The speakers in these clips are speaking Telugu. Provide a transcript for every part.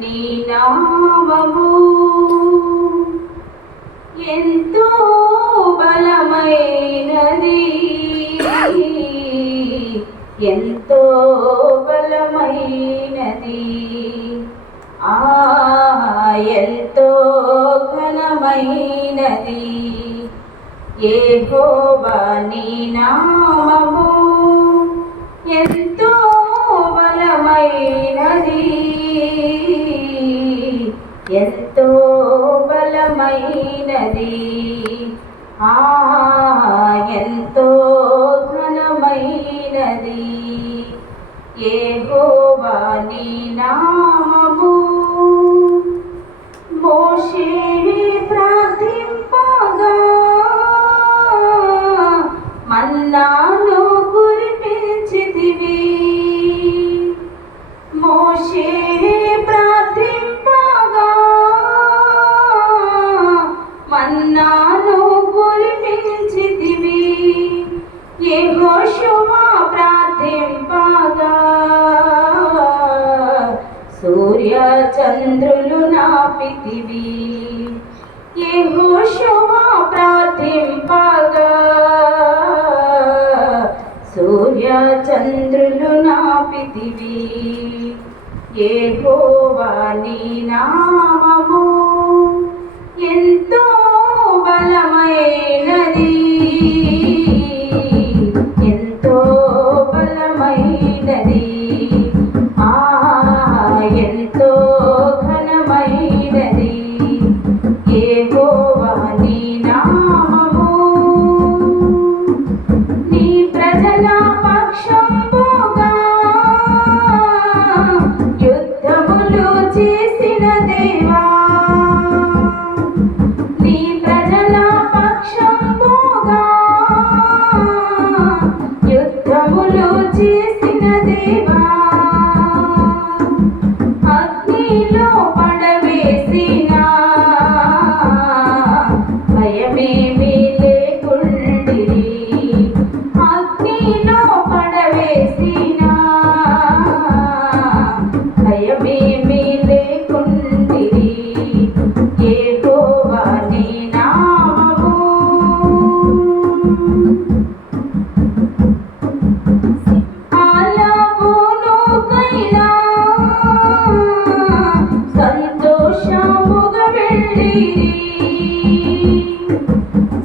నీ నామము ఎంతో బలమైనది, ఎంతో బలమైనది, ఎంతో ఘనమైనది. యెహోవా నీ నామము ఎంతో బలమైనది, ఎంతో బలమైనది, ఎంతో ఘనమైనది. యెహోవా నీ నామము. మోషే ప్రార్థింపగా మన్నాను కురిపించితివి. మోషే ప్రార్థింపగా మన్నాను కురిపించితివి. యెహోషువ ప్రార్థింపగా సూర్య చంద్రులు నాపితివి. యెహోషువ ప్రార్థింపగా సూర్య చంద్రులు నాపితివి. యెహోవా నీ నామము ఎంతో బలమైనది, ఎంతో బలమైనది, ఎంతో ఘనమైనది. యెహోవా నీ నామము. నీ ప్రజల పక్షంబుగా యుద్ధములు చేసిన దేవా, నీ ప్రజల పక్షంబుగా యుద్ధములు చేసిన దేవా, అగ్నిలో పడవేసిన భయమేమీ లేకుండిరి. అగ్నిలో పడవేసిన భయమేమీ లేకుండిరి. యెహోవా నీ నామము. ఆలబోనుకైనా సంతోషముగా వెళ్ళిరి.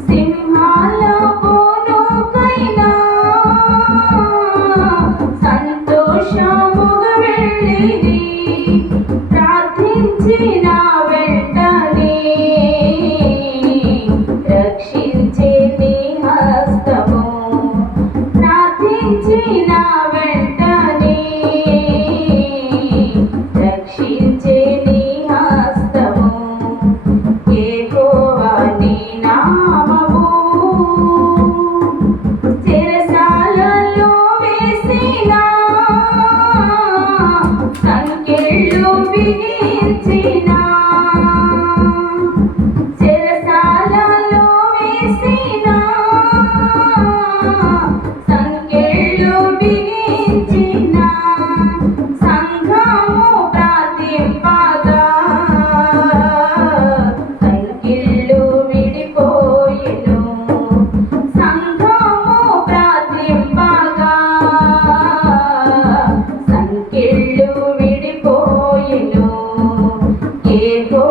సింహాల బోనుకైనా సంతోషముగా వెళ్ళిరి. ప్రార్థించిన వెంటనే రక్షించే నీ హస్తము. ప్రార్థించిన వెంటనే రక్షించే నీ హస్తము. యెహోవా నీ నామము. చెరసాలలో వేసిన సంకెళ్ళు బిగించిన, చెరసాలలో వేసిన సంకెళ్ళు బిగించిన. సంఘము ప్రార్థింపగా సంకెళ్ళు విడిపోయెను. సంఘము ప్రార్థింపగా సంకెళ్ళు విడిపోయెను. యెహోవా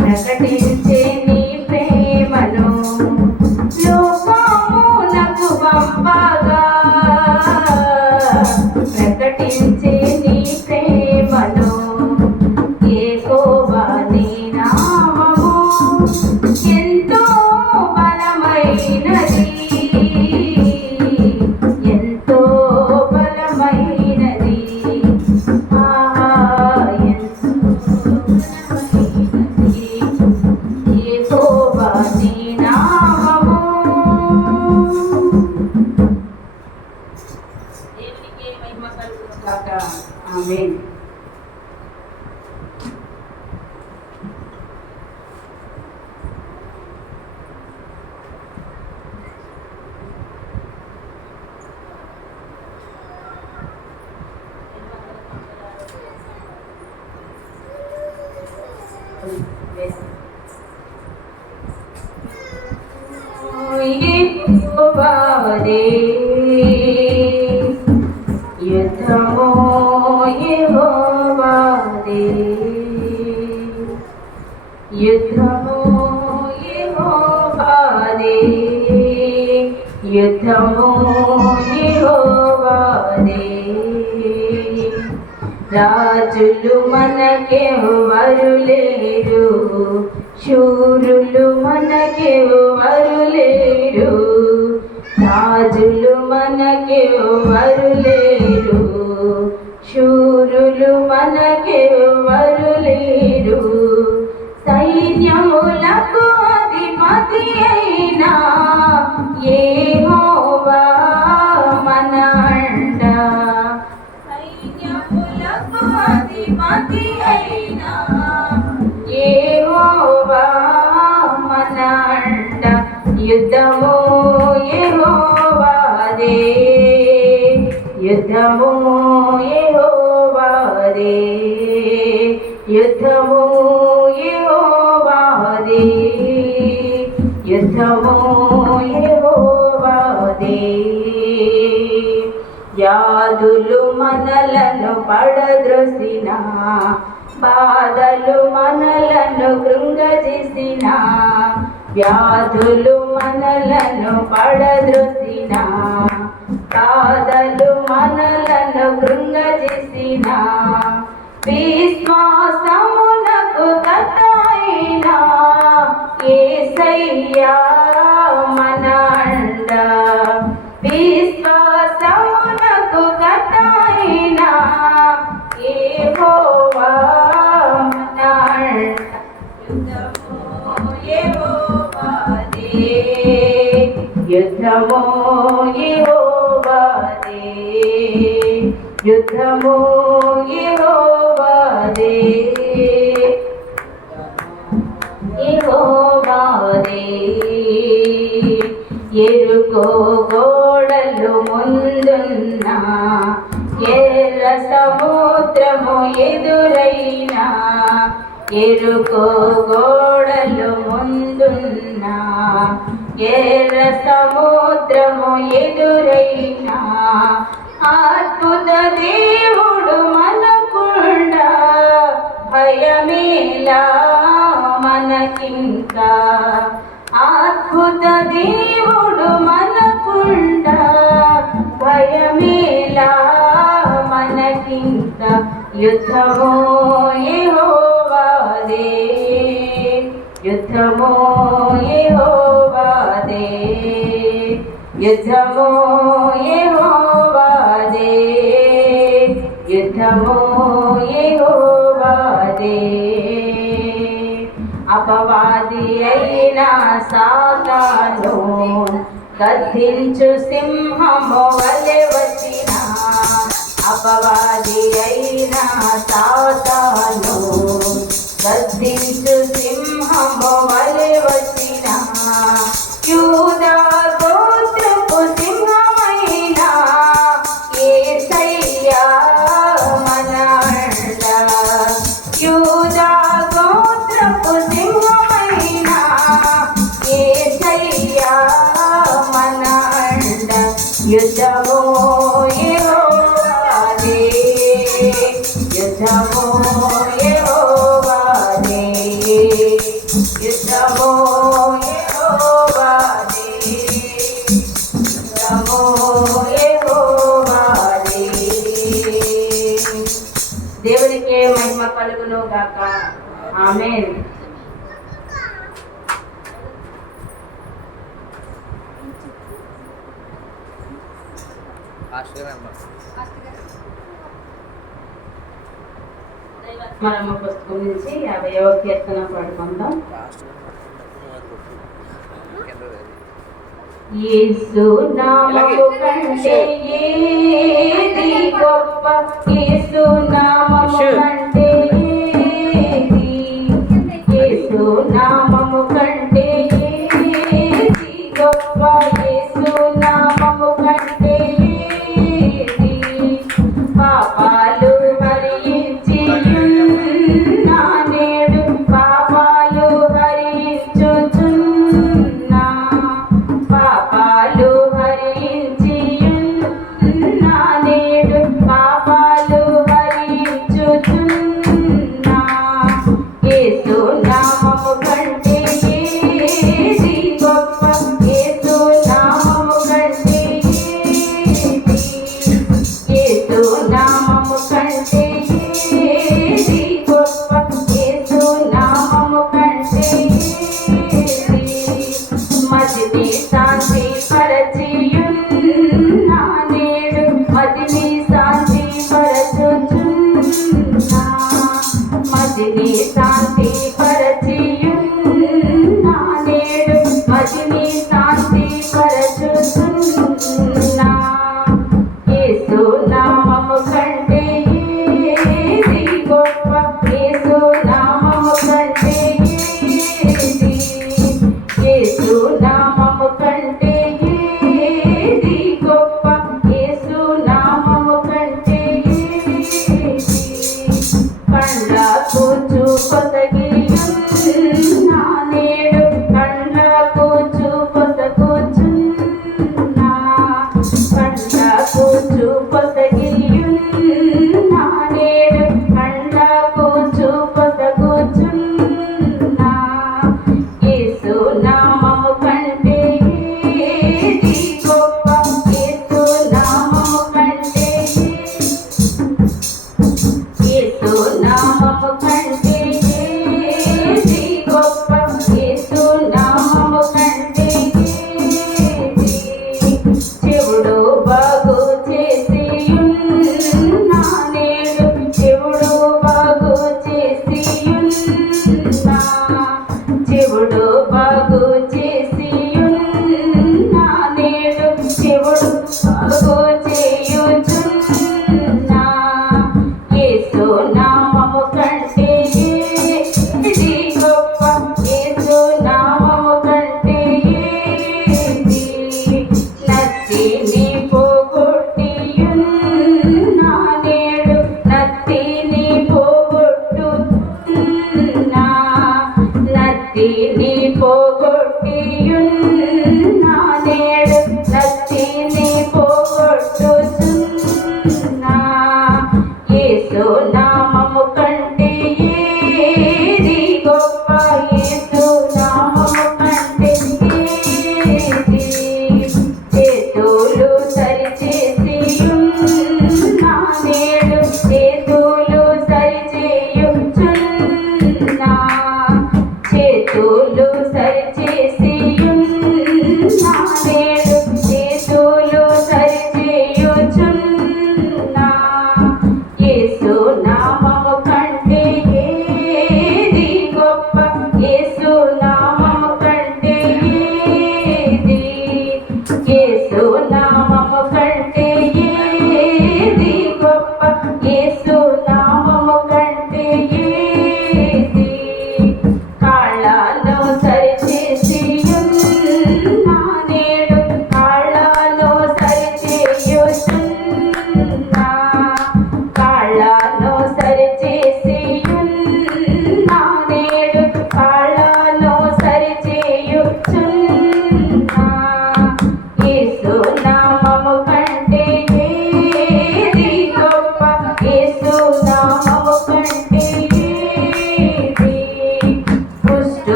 ప్రకటించే నీ ప్రేమను లోకమునకు పంపగా ప్రకటించే నీ ప్రేమను యెహోవా నీ నామము ఎంతో బలమైనది ఎంతో బలమైనది ఆహా ఎంతో బలమైనది యెహోవా నీ నామము దేవునికి మహిమ కలుగును గాక ఆమేన్ యెహోవాదే యుద్ధము యెహోవాదే యుద్ధము యెహోవాదే యుద్ధము యెహోవాదే రాజులు మనకెవరు లేరు శూరులు మనకెవరు లేరు రాజులు మనకెవరు లేరు శూరులు మనకెవరు లేరు సైన్యములకు అధిపతి అయినా యెహోవా మన అండ సైన్యములకు అధిపతి అయినా యెహోవా మన అండ యుద్ధము యెహోవాదే యుద్ధము యెహోవాదే యుద్ధము యెహోవాదే యుద్ధము యెహోవాదే వ్యాధులు మనలను పడద్రోసిన బాధలు మనలను కృంగజేసిన వ్యాధులు మనలను పడద్రోసిన బాధలు మనలను కృంగజేసిన విశ్వాసమునకు కర్తయైన యేసయ్యా మన అండ విశ్వాసమునకు కర్తయైన యెహోవా మన అండ యుద్ధము యెహోవాదే యుద్ధము యెహోవాదే యెహోవాదే ఎరుకో గోడలు ముందున్న ఎర్ర సముద్రము ఎదురైనా ఎరుకో గోడలు ముందున్న ఎర్ర సముద్రము ఎదురైనా అద్భుత దేవుడు మనకుండా భయమేలా మనకింకా అద్భుత దేవుడు మనకుండా భయమేలా మనకింకా యుద్ధము యెహోవాదే యుద్ధము యెహోవాదే యుద్ధము యెహోవాదే యుద్ధము యెహోవాదే అపవాది అయిన సాతాను గద్దించు సింహము వలె వచ్చిన అపవాది అయిన సాతాను గద్దించు సింహము వలె వచ్చిన యూదా గోత్రపు సింహమైన యేసయ్యా మన అండ యూదా గోత్రపు సింహమైన యేసయ్యా మన అండ యుద్ధము యెహోవాదే యుద్ధము యెహోవాదే మనము పుస్తకం నుంచి 50వ కీర్తన పాడుకుందాం. యేసు నామము కంటే ఏది గొప్ప, యేసు నామము కంటే ఏది, యేసు నామము కంటే ఏది గొప్ప, యేసు నామము కంటే ఏది, పాపాలు హరించి ఉన్నా నేడు, పాపాలు హరించుచున్నా, పాపాలు హరించి ఉన్నా నేడు, పాపాలు హరించుచున్నా, యేసు నామము కంటే ఏది గొప్ప, యేసు నామము కంటే ఏది, యేసు నామము కంటే ఏది గొప్ప, యేసు నామము కంటే ఏది, మదిని శాంతి పరచియున్నా నేడు, మదిని శాంతి పరచుచున్నా, మదిని శాంతి పరచియున్నా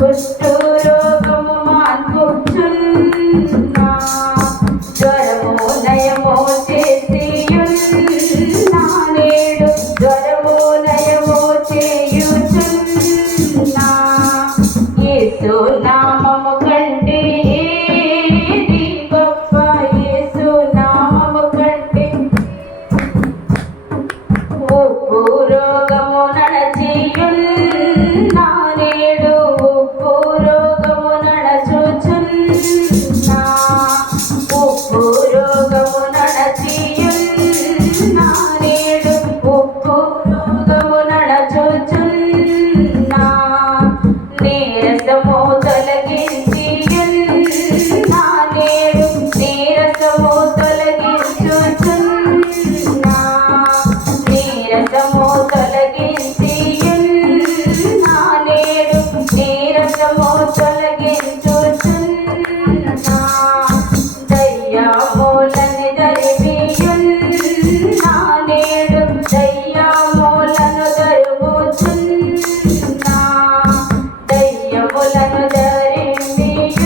కుష్టు రోగము మాన్పుచున్నా జ్వరము నయము చేసియున్నా నేడు జ్వరము నయము చేయుచున్నా యేసు నామము కంటే ఏది గొప్ప యేసు నామము కంటే ఉప్పు రోగము నడచియున్నా నేడు ఉప్పు రోగము నడచుచున్నా ఉప్పు రోగము నడచియున్నా నేడు ఉప్పు రోగము నడచుచున్నా నీరసము తొలగించియున్నా నేడు నీరసము తొలగించుచున్నా నీరసము తొలగించియున్నా నేడు నీరసము తొలగించుచున్నా దయ్యాములను దరిమియున్నా నేడు దయ్యాములను దరుముచున్నా దయ్యములను దరిమియున్నా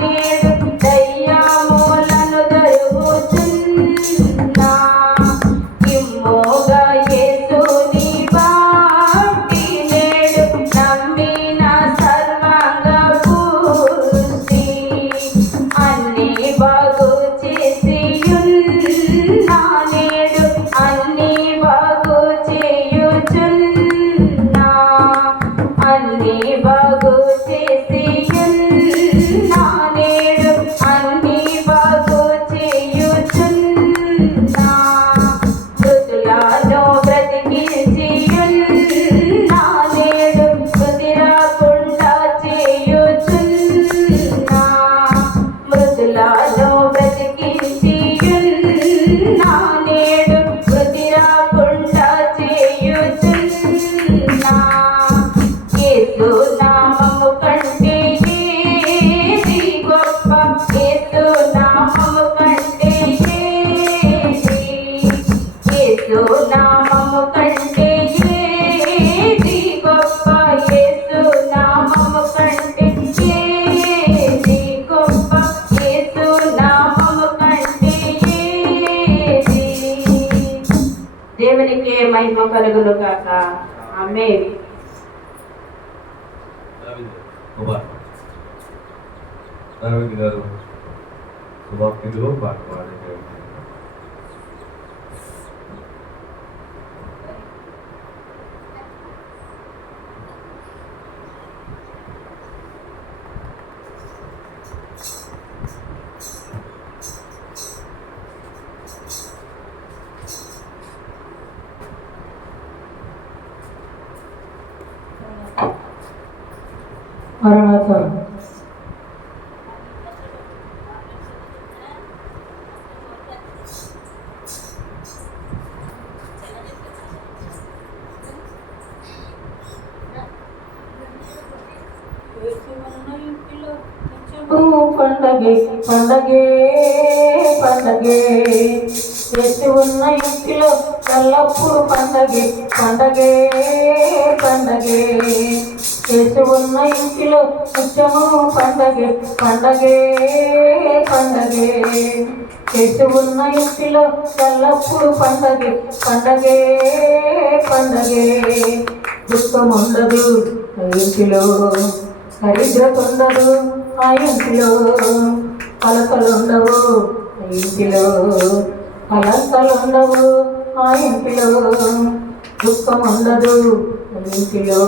నేడు దయ్యాములను దరుముచున్నా ఇమ్మోగా యేసుని బాటి నేడు నమ్మిన సర్వంగా పూర్తి అన్ని బాగు చేసియున్నా నేడు అన్ని బాగు చేయుచున్నా అన్ని బాగు చేసియున్నా నేడు అన్ని బాగు చేయుచున్నా మృతులను బ్రతికించియున్నా నేడు మృతి రాకుండా చేయుచున్నా మృతులను బ్రతికించియున్నా నేడు మృతి రాకుండా చేయుచున్నా యేసు నామము కంటే ఏది గొప్ప యేసు నామము కంటే ఏది యేసు నామము కంటే ఏది గొప్ప యేసు నామము కంటే ఏది గొప్ప యేసు నామము కంటే ఏది దేవునికి మహిమ కలుగును గాక ఆమేన్. దావీదు గారు సువార్తిలో పాట పాడే మరణాత పండగే పండగే పండగే చేసి ఉన్న ఇంటిలో ఎల్లప్పుడు పండగే పండగే పండగే చేసి ఉన్న ఇంటిలో నిత్యము పండగే పండగే పండగే చేసి ఉన్న ఇంటిలో ఎల్లప్పుడు పండగే పండగే పండగే దుఃఖం ఉండదు ఇంటిలో దరిద్రత ఉండదు ఆ ఇంటిలో కలకలు ఉండవు ఇంటిలో కలకలు ఉండవు ఆ ఇంటిలో దుఃఖం ఉండదు ఇంటిలో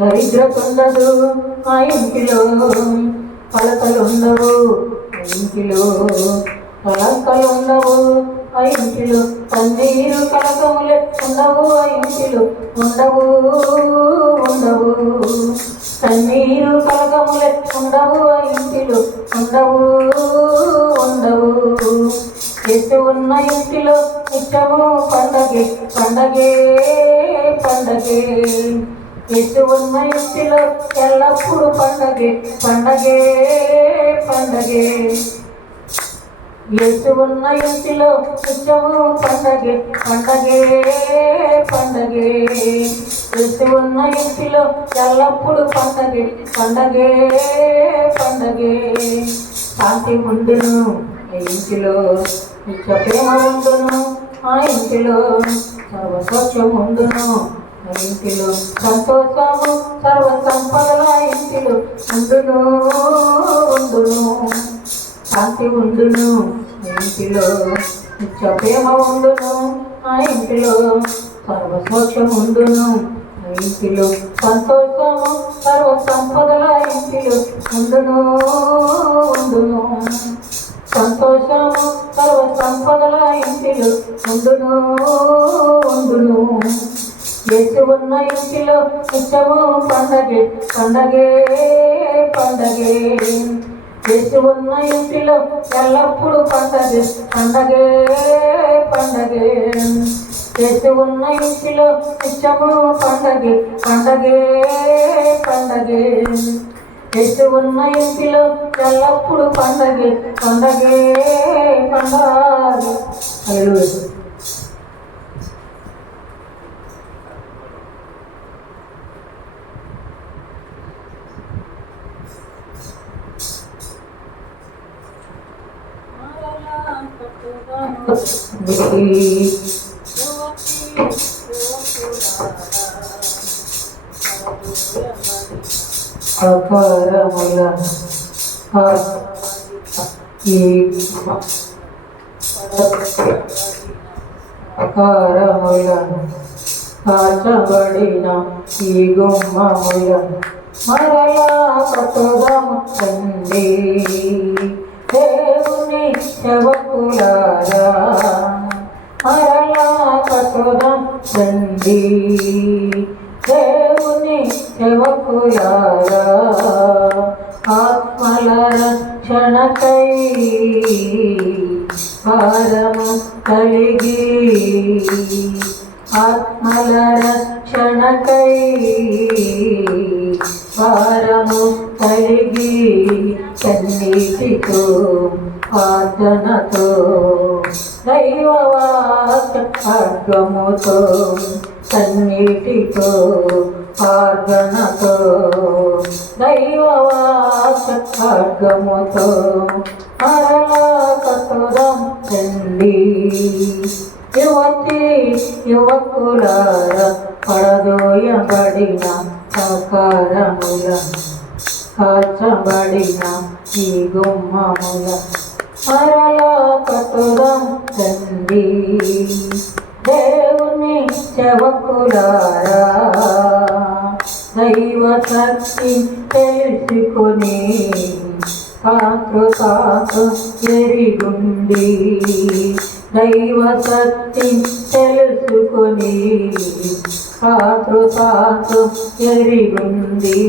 దరిద్రత ఉండదు ఆ ఇంటిలో కలకలు ఉండవు ఇంటిలో కలకలు ఉండవు ఆ ఇంటిలో కన్నీరు కలకములే ఉండవు ఆ ఇంటిలో ఉండవు ఉండవు కన్నీరు కలకములే ఉండవు ఆ ఇంటిలో ఉండవు ఉండవు చేసి ఉన్న ఇంటిలో నిత్యము పండగే పండగే పండగే చేసి ఉన్న ఇంటిలో ఎల్లప్పుడు పండగే పండగే పండగే యేసు ఉన్న ఇంటిలో నిత్యము పండగే పండగే పండగే. యేసు ఉన్న ఇంటిలో ఎల్లప్పుడు పండగే పండగే పండగే. శాంతి ఉండును ఆ ఇంటిలో, నిత్య ప్రేమ ఉండును ఆ ఇంటిలో, సర్వస్వచ్ఛం ఉండును ఆ ఇంటిలో, సంతోషము సర్వ సంపదల ఇంటిలో ఉండును ఉండును. శాంతి ఉండును ఆ ఇంటిలో, నిత్య ప్రేమ ఉండును ఆ ఇంటిలో, సర్వస్వచ్ఛం ఉండును ఆ ఇంటిలో, సంతోషము సర్వ సంపదల ఇంటిలో ఉండును ఉండును. సంతోషము సర్వ సంపదల ఇంటిలో ఉండును ఉండును. యేసు ఉన్న ఇంటిలో నిత్యము పండగే పండగే పండగే. యేసు ఉన్న ఇంటిలో ఎల్లప్పుడు పండగే పండగే పండగే. యేసు ఉన్న ఇంటిలో నిత్యము పండగే పండగే పండగే. యేసు ఉన్న ఇంటిలో ఎల్లప్పుడు పండగే పండగే పండగే. హల్లెలూయా. అపరముల అకారముల కాచబడిన ఈ గుమ్మముల మరలా కట్టుదము తండ్రి. దేవుని సేవకులారా మరలా కట్టుదం తండ్రి. దేవుని సేవకులారా ఆత్మల రక్షణకై భారము కలిగి, ఆత్మల రక్షణకై భారము కలిగి, కన్నీటితో ప్రార్థనతో దైవవాక్య ఖడ్గముతో, కన్నీటితో ప్రార్థనతో దైవవాక్య ఖడ్గముతో మరలా కట్టుదాం రండి. యువతి యువకులారా పడదోయబడిన ఆకారముల కాచబడిన ఈ గుమ్మముల మరలా కట్టుదాం రండి. దేవుని సేవకులారా దైవ శక్తి తెలుసుకొని ఆకృతాకు ఎరిగుండి, దైవ శక్తి తెలుసుకొని ఆకృతాకు ఎరిగుండి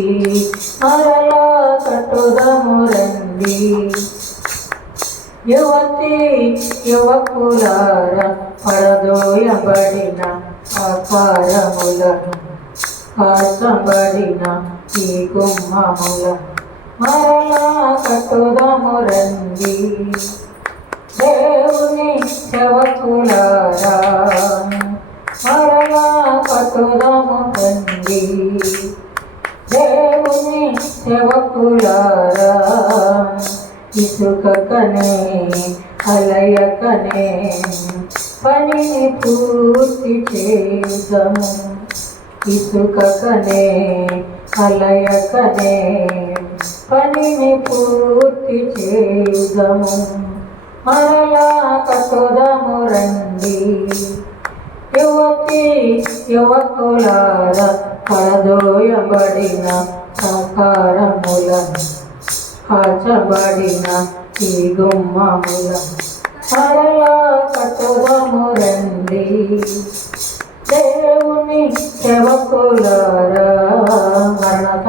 మరలా కట్టుదము రండి. యువతి యువకులారా పడదోయబడిన ఆకారములను కాచబడిన ఈ గుమ్మముల మరలా కట్టుదము రండి. దేవుని సేవకులారా మరలా కట్టుదము రండి. దేవుని సేవకులారా ఇసుకకనే అలయకనే పనిని పూర్తి చేద్దాము. ఇసుకకనే అలయకనే పనిని పూర్తి చేద్దాము. మరలా కట్టుదము రండి. యువతి యువకులారా పడదోయబడిన ఆకారములను కాచబడిన ఈ గుమ్మముల మరలా కట్టుదము రండి. దేవుని సేవకులారా మరణత